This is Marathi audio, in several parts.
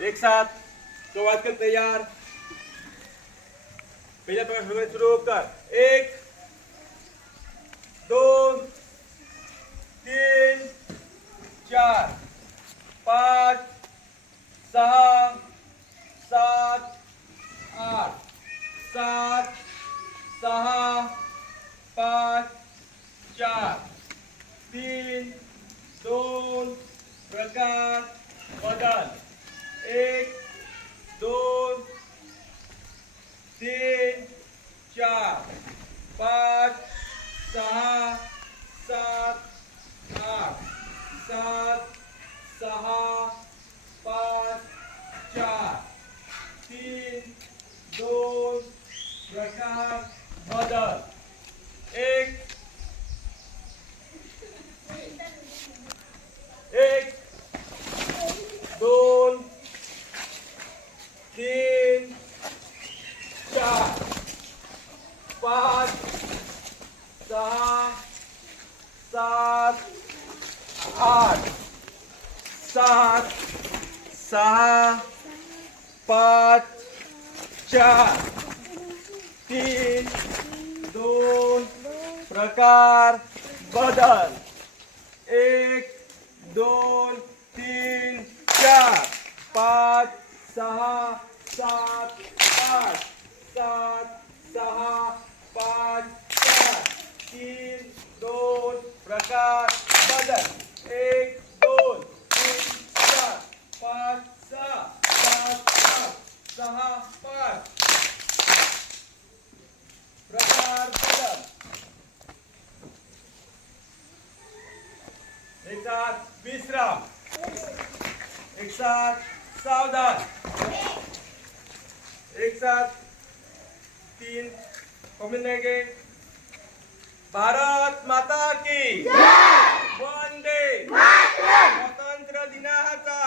एक साथ तो आजकल तैयार। पहले तो शुरू कर। एक, दोन, तीन, चार, पाच, सहा, सात, आठ, सात, सहा, पाच, चार, तीन, दोन, प्रकार बदल। एक, दोन, तीन, चार, पाच, सहा, सात, आठ, सात, सहा, पाच, चार, तीन, दोन, प्रकार बदल। एक, एक, दोन, तीन, चार, पाच, सहा, सात, आठ, सात, सहा, पाच, चार, तीन, दोन, प्रकार बदल। एक, दोन, तीन, चार, पाच, सहा, सात, आठ, सात, सहा, पाच, चार, तीन, दोन, प्रकार बदल। एक, दोन, तीन, चार, पाच, सहा, सात, आठ, सहा, पाच, प्रकार बदल। एक साथ विश्राम। एक साथ सावधान। एक साथ तीन कॉमेंट देंगे। भारत माता की वंदे स्वतंत्र दिनाचा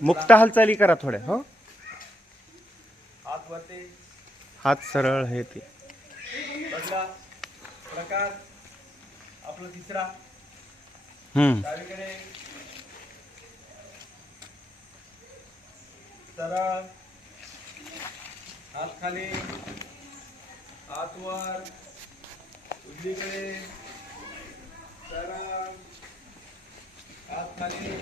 मुक्त हालचाली करा थोड्या. हो, हात वरती हात सरळ हे ते. बदला प्रकार आपला तिसरा डावीकडे सरळ, हात खाली, हात वर, उजवीकडे सरळ, हात खाली,